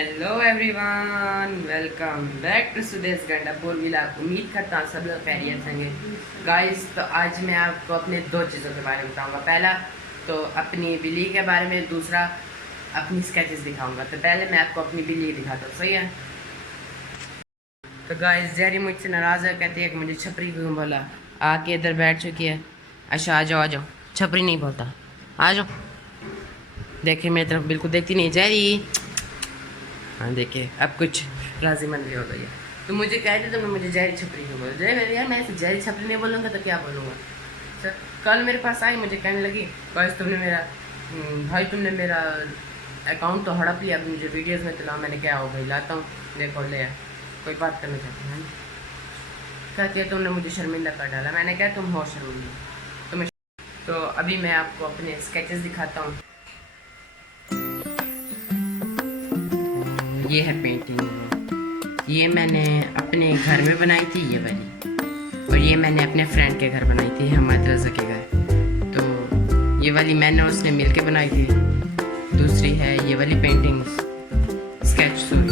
Hello everyone, welcome back to Sudesh Gandapur vlog. उम्मीद करता हूँ सब लोग खैरियत होंगे गाइस। तो आज मैं आपको अपने दो चीज़ों के बारे में बताऊँगा। पहला तो अपनी बिल्ली के बारे में, दूसरा अपनी स्केचेस दिखाऊंगा। तो पहले मैं आपको अपनी बिल्ली दिखाता हूँ, सही है। तो गाइस जेरी मुझसे नाराज़ है, कहती है कि मुझे छपरी क्यों बोला। आके इधर बैठ चुकी है। अच्छा आ जाओ आ जाओ, छपरी नहीं बोलता, आ जाओ। देखिए मेरी तरफ बिल्कुल देखती नहीं जेरी। हाँ देखिए अब कुछ राजीमंदी हो गई है। तो मुझे कह रहे तुमने मुझे जहरी छपरी क्यों बोलो। जय यार, मैं ऐसे जहरी छपरी नहीं बोलूँगा तो क्या बोलूँगा। सर कल मेरे पास आई, मुझे कहने लगी बस तुमने मेरा भाई तुमने मेरा अकाउंट तो हड़प लिया, अब मुझे वीडियोज़ में चलाओ। मैंने क्या हो भाई लाता हूँ, देखो ले कोई बात करना चाहती है। कहती है तुमने मुझे शर्मिंदा कर डाला। मैंने कहा तुम हो शर्मिंदा तुम्हें। तो अभी मैं आपको अपने स्केचेस दिखाता हूँ। ये है पेंटिंग, ये मैंने अपने घर में बनाई थी ये वाली, और ये मैंने अपने फ्रेंड के घर बनाई थी, हमारे रज़ा के घर। तो ये वाली मैंने उसने मिल के बनाई थी। दूसरी है ये वाली पेंटिंग स्केच, सॉरी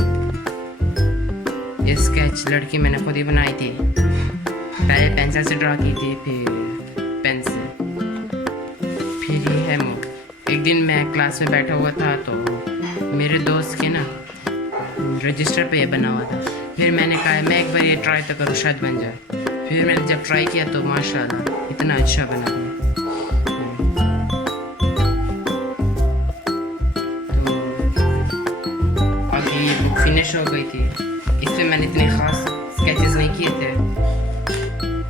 ये स्केच लड़की मैंने खुद ही बनाई थी। पहले पेंसिल से ड्रा की थी, फिर पेन से, फिर ये है मुँह। एक दिन मैं क्लास में बैठा हुआ था तो मेरे दोस्त के ना रजिस्टर पे ये बना हुआ था। फिर मैंने कहा मैं एक बार ये ट्राई तो करूँ, शायद बन जाए। फिर मैंने जब ट्राई किया तो माशाल्लाह इतना अच्छा बना है। तो अभी ये बुक फिनिश हो गई थी, इसमें मैंने इतने ख़ास स्केचेस नहीं किए थे।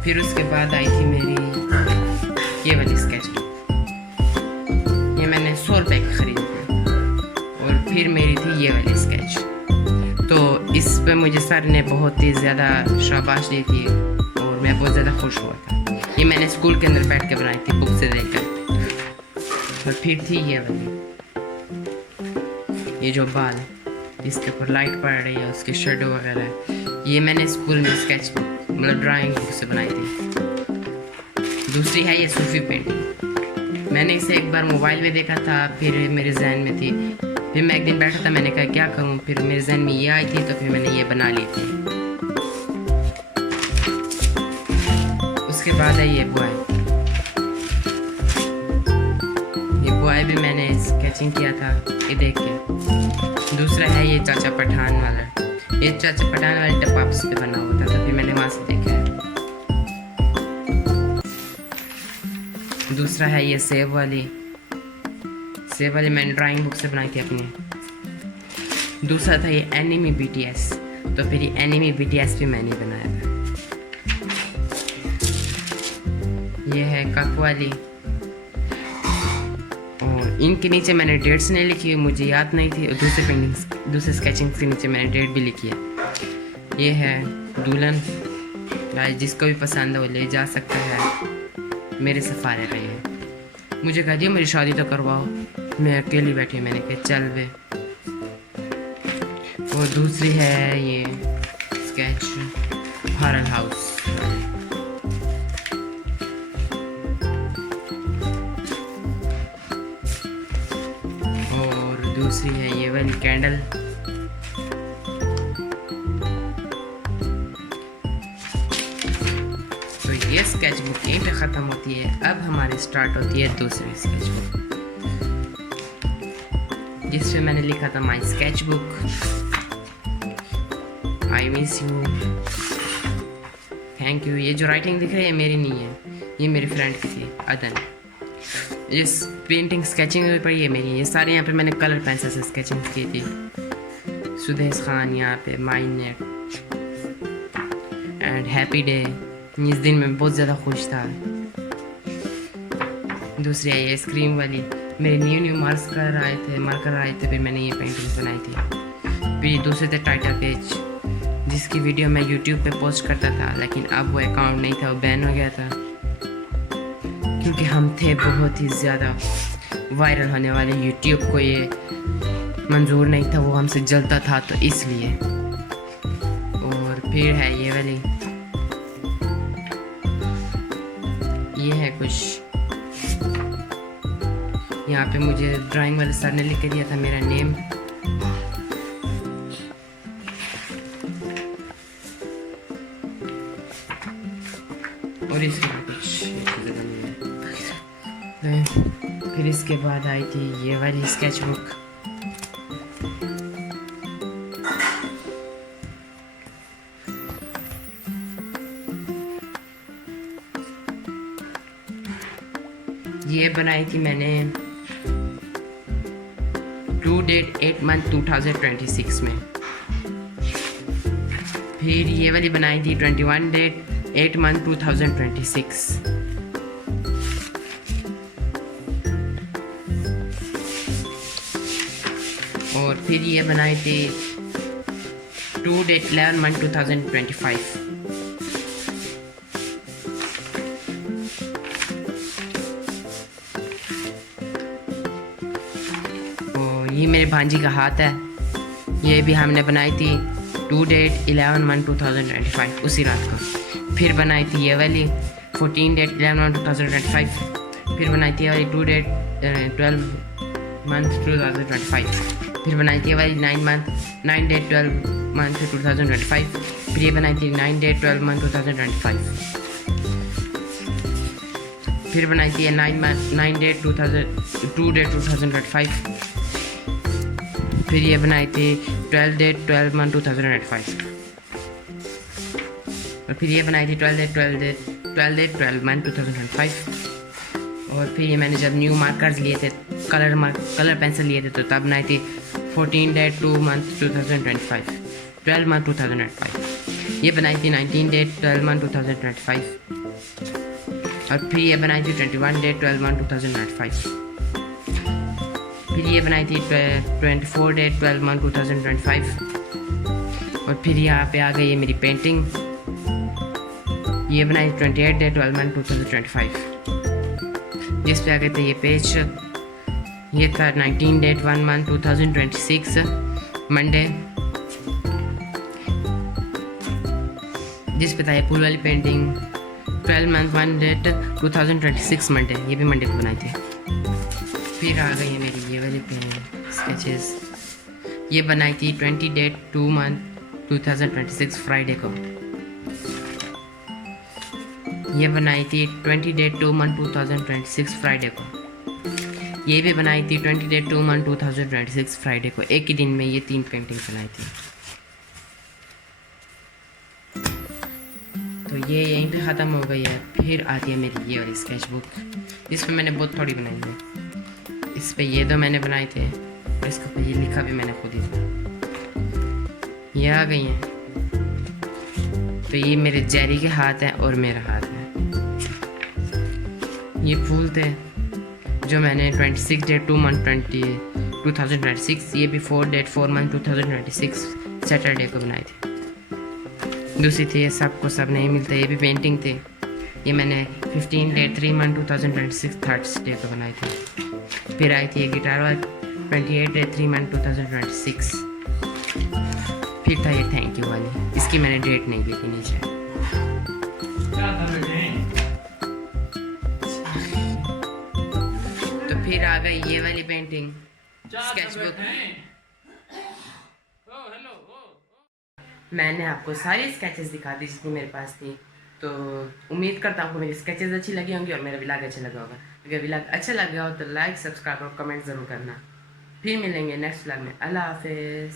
फिर उसके बाद आई थी मेरी ये वाली स्केच बुक, ये मैंने 100 रुपये की खरीदी थी। और फिर मेरी थी ये वाली स्केच। तो इस पे मुझे सर ने बहुत ही ज़्यादा शाबाश दी थी और मैं बहुत ज़्यादा खुश हुआ था। ये मैंने स्कूल के अंदर बैठ के बनाई थी बुक से देखकर। और फिर थी ये वाली, ये जो बाल जिसके ऊपर लाइट पड़ रही है उसके शेडो वगैरह, ये मैंने स्कूल में स्केच मतलब ड्राइंग बुक से बनाई थी। दूसरी है ये सूफी पेंटिंग, मैंने इसे एक बार मोबाइल में देखा था, फिर मेरे जहन में थी। फिर मैं एक दिन बैठा था, मैंने कहा क्या करूं, फिर मेरे जहन में ये आई थी तो फिर मैंने ये बना ली थी। उसके बाद है ये बॉय, ये बॉय भी मैंने स्केचिंग किया था ये देख के। दूसरा है ये चाचा पठान वाला, ये चाचा पठान वाले टपाप्स पे बना हुआ था, तो फिर मैंने वहाँ से देखा है। दूसरा है ये सेब वाली मैंने ड्राइंग बुक से बनाई थी अपनी। दूसरा था ये एनिमी BTS, तो फिर ये एनिमी BTS भी मैंने बनाया था। ये है कप वाली, और इनके नीचे मैंने डेट्स नहीं लिखी, मुझे याद नहीं थी। और दूसरे स्केचिंग के नीचे मैंने डेट भी लिखी है। ये है दुल्हन, जिसको भी पसंद हो ले जा सकता है, मेरे सफारे का ये। मुझे कह दिया मेरी शादी तो करवाओ, मैं अकेली बैठी, मैंने कहा चल वे। और दूसरी है ये स्केच हॉरर हाउस, और दूसरी है ये वाली कैंडल। तो ये स्केच बुक यहीं पे ख़त्म होती है। अब हमारी स्टार्ट होती है दूसरी स्केच बुक, जिसमें मैंने लिखा था my sketch book, I miss you, thank you. ये जो राइटिंग दिख रही है मेरी नहीं है, ये मेरी फ्रेंड की थी अदन। इस पेंटिंग स्केचिंग पर ये मेरी, ये सारे यहाँ पे मैंने कलर पेंसिल से स्केचिंग की थी। सुदेश खान यहाँ पे, my net and happy day. इस दिन मैं बहुत ज़्यादा खुश था। दूसरी है ये स्क्रीम वाली, मेरे न्यू मार्कर आए थे, फिर मैंने ये पेंटिंग बनाई थी। फिर दूसरे थे टाइटल पेज, जिसकी वीडियो मैं यूट्यूब पे पोस्ट करता था, लेकिन अब वो अकाउंट नहीं था, वो बैन हो गया था, क्योंकि हम थे बहुत ही ज़्यादा वायरल होने वाले। यूट्यूब को ये मंजूर नहीं था, वो हमसे जलता था, तो इसलिए। और फिर है ये वाली, ये है कुछ, यहाँ पे मुझे ड्राइंग वाले सर ने लिख के दिया था मेरा नेम। और इसके बाद कुछ चीज़ें बनी है। फिर इसके बाद आई थी ये वाली स्केच बुक। ये बनाई थी मैंने टू डेट 8 मंथ 2026 में। फिर ये वाली बनाई थी 21 डेट 8 मंथ 2026। और फिर ये बनाई थी 2 डेट 11 मंथ 2025। ये मेरे भांजी का हाथ है, ये भी हमने बनाई थी 2 डेट 11 मंथ 2025 उसी रात को। फिर बनाई थी ये वाली 14 डेट 11 मंथ 2025। फिर बनाई थी ये वाली 2 डेट 12 मंथ 2025। फिर बनाई थी ये वाली 9 डेट 12 मंथ 2025। फिर ये बनाई थी 9 डेट 12 मंथ 2025। फिर बनाई थी 9 डेट 2 डेट 2025। फिर ये बनाई थी 12 डेट 12 मंथ 2005। और फिर ये बनाई थी 12 डेट 12 मंथ 2005। और फिर ये मैंने जब न्यू मार्कर्स लिए थे, कलर पेंसिल लिए थे, तो तब बनाई थी 14 डेट 2 मंथ 2025 12 मंथ 2005। ये बनाई थी 19 डेट 12 मंथ 2025। और फिर ये बनाई थी 21 डेट 12 मंथ 2005। फिर ये बनाई थी 24 डेट 12 मंथ 2025। और फिर यहाँ पे आ गई है मेरी पेंटिंग, ये बनाई 28 डेट 12 मंथ 2025। जिस पे आ गए थे ये पेज, ये था 19 डेट 1 मंथ 2026 मंडे, जिस पे था ये फूल वाली पेंटिंग 12 मंथ 1 डेट 2026 मंडे, ये भी मंडे को बनाई थी। फिर आ गई है मेरी ये वाली स्केचेस, ये बनाई थी 20 डेट 2 मंथ 2026 फ्राइडे को। ये बनाई थी 20 डेट 2 मंथ 2026 फ्राइडे को। ये भी बनाई थी 20 डेट 2 मंथ 2026 फ्राइडे को। एक ही दिन में ये 3 पेंटिंग बनाई थी। तो ये यहीं पे ख़त्म हो गई है। फिर आती है मेरी ये वाली स्केच बुक, जिसमें मैंने बहुत थोड़ी बनाई है। इस पे ये 2 मैंने बनाए थे और इसके ऊपर ये लिखा भी मैंने खुद ही था। ये आ गई हैं। तो ये मेरे जेरी के हाथ हैं और मेरा हाथ है। ये फूल थे जो मैंने 26 डेट 2 मंथ 2026, ये भी 4 डेट 4 मंथ 2026 सैटरडे को बनाए थे। दूसरी थी ये सबको सब नहीं मिलता, ये भी पेंटिंग थे। ये मैंने 15 डेट 3 मंथ 2026 थर्सडे को बनाई थी। फिर आई थी ये गिटार वर्क 28 डेट 3 मंथ 2026। फिर था ये थैंक यू वाली, इसकी मैंने डेट नहीं दी थी नीचे। तो फिर आ गई ये वाली पेंटिंग स्केच बुक। मैंने आपको सारी स्केचेस दिखा दी जितनी मेरे पास थी। तो उम्मीद करता हूँ मेरी स्केचेस अच्छी लगी होंगी और मेरा व्लॉग अच्छा लगा होगा। अगर व्लॉग अच्छा लगा हो तो लाइक, सब्सक्राइब और कमेंट ज़रूर करना। फिर मिलेंगे नेक्स्ट व्लॉग में। अल्लाह हाफिज़।